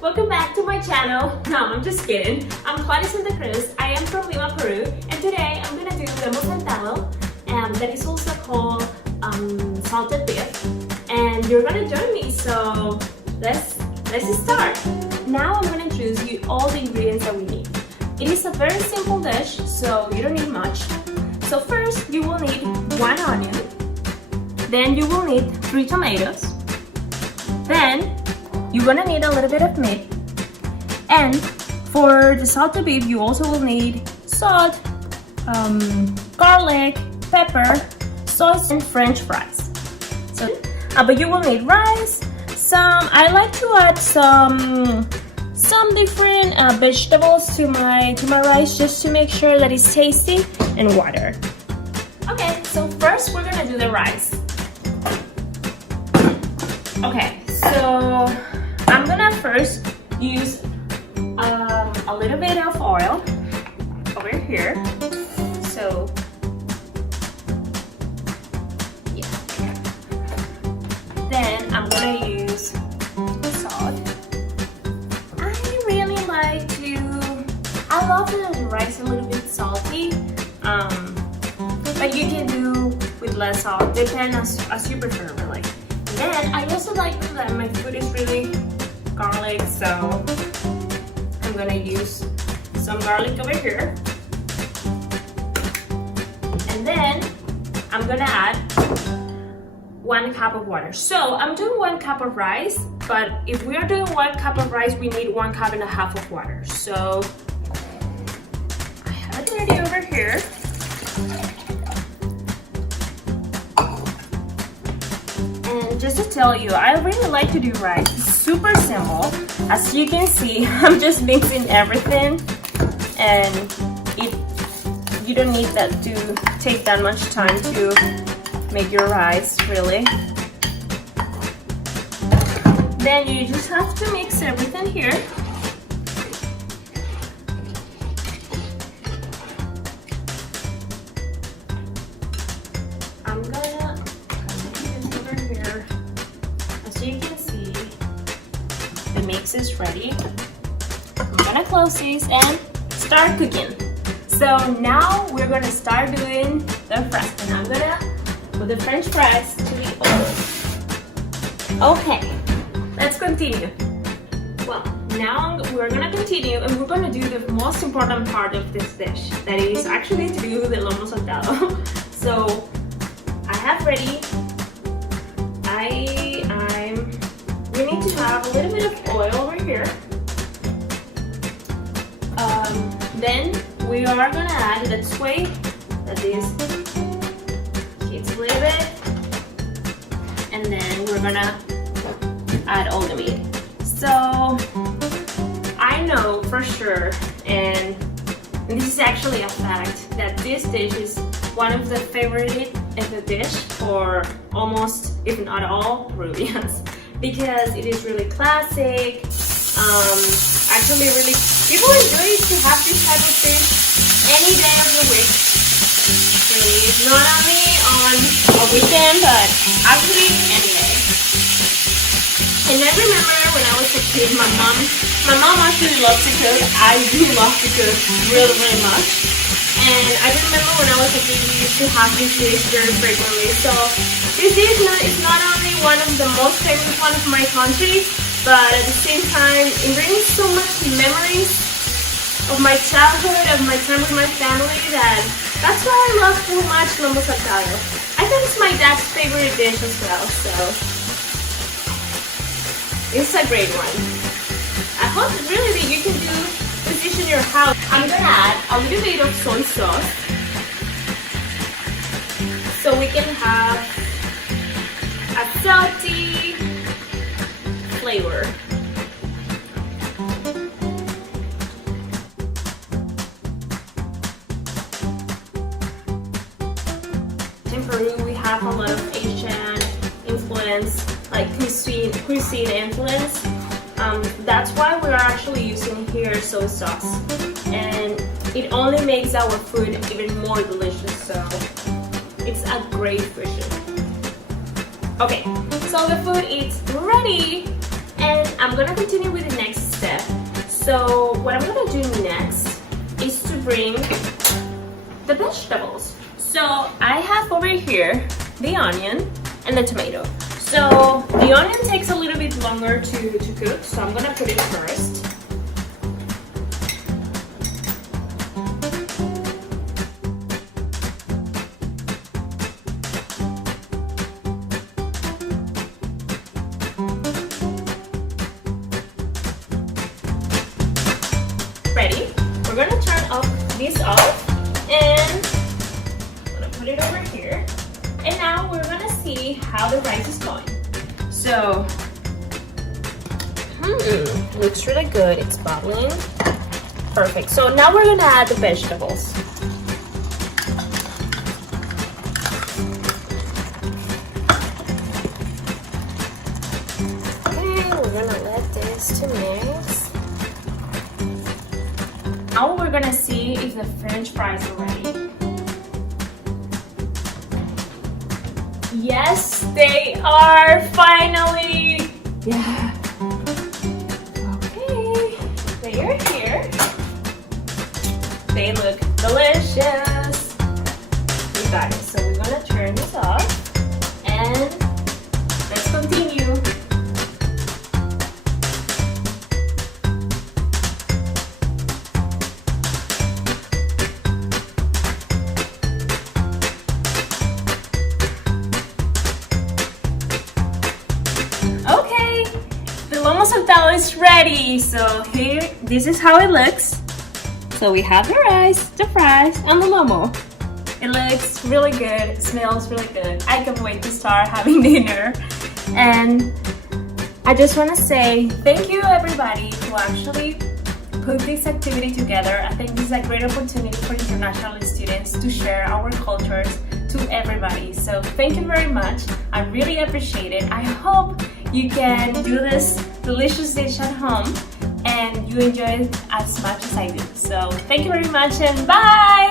welcome back to my channel. No, I'm just kidding. I'm Claudia Santa Cruz. I am from Lima, Peru, and today I'm gonna do Lomo Saltado, that is also called salted beef. And you're gonna join me, so let's start. Now I'm gonna introduce you all the ingredients that we need. It is a very simple dish, so you don't need much. So first, you will need 1 onion. Then you will need 3 tomatoes. Then you're gonna need a little bit of meat. And for the salted beef, you also will need salt, garlic, pepper, sauce, and French fries. So, but you will need rice. I like to add some different vegetables to my rice just to make sure that it's tasty, and water. Okay, so first we're gonna do the rice. Okay, so I'm gonna first use a little bit of oil over here. So yeah. Then I'm gonna use salt. I love the rice a little bit salty, but you can do with less salt, depending as you prefer, really. Then I also like that my food is really garlic, so I'm gonna use some garlic over here. And then I'm gonna add 1 cup of water. So I'm doing 1 cup of rice, but if we are doing 1 cup of rice, we need 1.5 cups of water. So I have it ready over here. And just to tell you, I really like to do rice. It's super simple. As you can see, I'm just mixing everything, and you don't need that to take that much time to make your rice, really. Then you just have to mix everything here. I'm gonna put it over here. As you can see, the mix is ready. I'm gonna close this and start cooking. So now we're gonna start doing the fries, and I'm gonna put the French fries to the oil. Okay, let's continue. Well, now we're gonna continue, and we're gonna do the most important part of this dish. That is actually to do the Lomo Saltado. So I have ready. We need to have a little bit of oil over here. Then we are gonna add the sway that is heats a little bit, and then we're gonna add all the meat. So I know for sure, and this is actually a fact, that this dish is one of the favorite of the dish for almost, if not all, Peruvians, because it is really classic. Actually, really, people enjoy to have this type of dish any day of the week. Really, not only on a weekend, but actually any day. And I remember when I was a kid, my mom actually loved to cook. I do love to cook really, really much. And I remember when I was a kid, we used to have this dish very frequently. So this dish is not only one of the most famous one of my country, but at the same time, it brings so much memories of my childhood, of my time with my family, that's why I love so much Lomo Saltado. I think it's my dad's favorite dish as well, so it's a great one. I hope really that you can do this dish in your house. I'm gonna add a little bit of soy sauce so we can have a salty flavor. In Peru, we have a lot of Asian influence, like cuisine influence. That's why we're actually using here soy sauce, and it only makes our food even more delicious. So it's a great fusion. Okay, so the food is ready, and I'm gonna continue with the next So what I'm gonna do next is to bring the vegetables. So I have over here the onion and the tomato. So the onion takes a little bit longer to cook, so I'm gonna put it first. Ready? We're gonna turn this off, and I'm gonna put it over here. And now we're gonna see how the rice is going. So, looks really good. It's bubbling. Perfect. So now we're gonna add the vegetables. Okay, we're gonna let this to mix. Now we're gonna see if the French fries are ready. Yes, they are finally. Yeah. Okay, they are here. They look delicious. We got it. So we're gonna turn this off and let's continue. Okay, the Lomo Saltado is ready. So here, this is how it looks. So we have the rice, the fries, and the lomo. It looks really good, it smells really good. I can't wait to start having dinner. And I just want to say thank you everybody who actually put this activity together. I think this is a great opportunity for international students to share our cultures to everybody. So thank you very much. I really appreciate it. I hope you can do this delicious dish at home and you enjoy it as much as I do. So thank you very much and bye!